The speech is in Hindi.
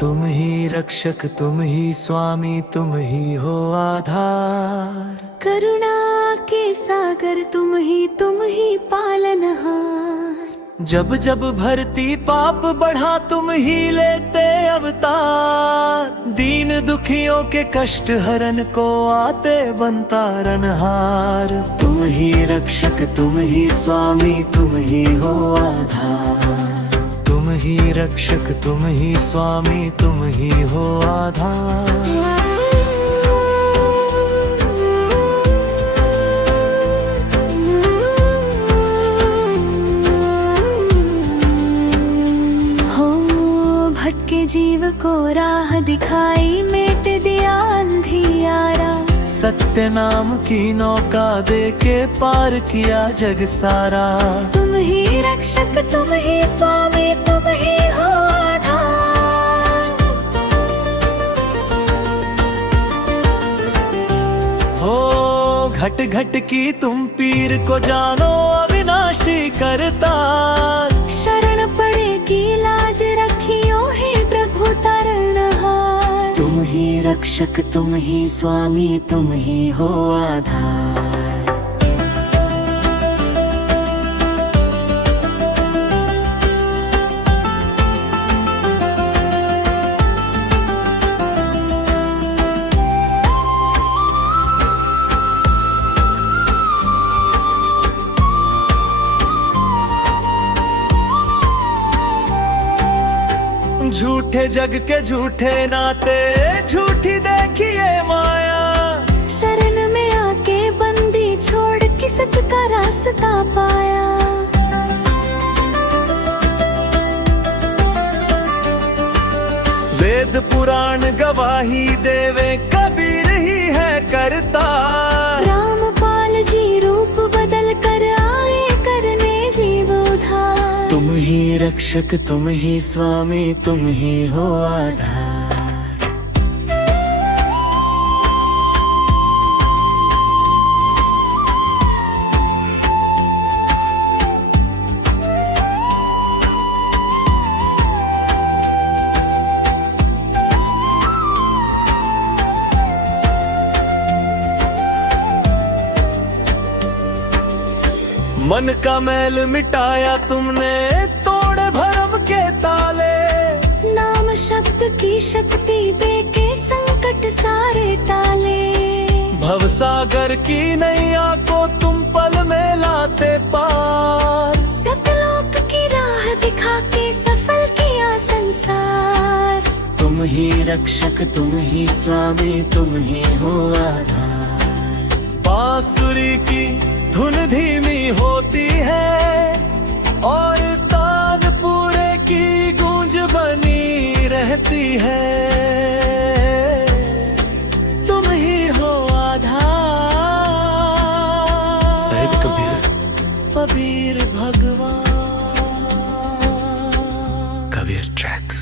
तुम ही रक्षक, तुम ही स्वामी, तुम ही हो आधार। करुणा के सागर तुम ही पालनहार। जब जब भरती पाप बढ़ा तुम ही लेते अवतार। दीन दुखियों के कष्ट हरन को आते बनता रनहार। तुम ही रक्षक, तुम ही स्वामी, तुम ही हो आधार। तुम ही रक्षक, तुम ही स्वामी, तुम ही हो आधार। भटके जीव को राह दिखाई, मेट दिया अंधियारा। सत्य नाम की नौका दे के पार किया जग सारा। तुम ही रक्षक, तुम ही स्वामी, तुम ही हो आधार। हो घट घट की तुम पीर को जानो, अविनाशी करतार। शरण पड़ेगी लाज रखियो हे प्रभु तारणहार। तुम ही रक्षक, तुम ही स्वामी, तुम ही हो आधार। झूठे जग के झूठे नाते, झूठी देखिए माया। शरण में आके बंदी छोड़ के सच का रास्ता पाया। वेद पुराण गवाही देवे, कबीर ही है करता। रामपाल जी रूप बदल कर आए करने जीव उद्धार। तुम ही रक्षक, तुम ही स्वामी, तुम ही हो आधार। मन का मैल मिटाया तुमने, तोड़े भरम के ताले। नाम शब्द की शक्ति दे के संकट सारे टाले। भवसागर की नैया को तुम पल में लाते पार। सतलोक की राह दिखा के सफल किया संसार। तुम ही रक्षक, तुम ही स्वामी, तुम ही हो आधार। बांसुरी की धुन धीमी होती है, और तानपुरे की गूंज बनी रहती है। तुम ही हो आधार। साहिब कबीर, कबीर भगवान। कबीर ट्रैक्स।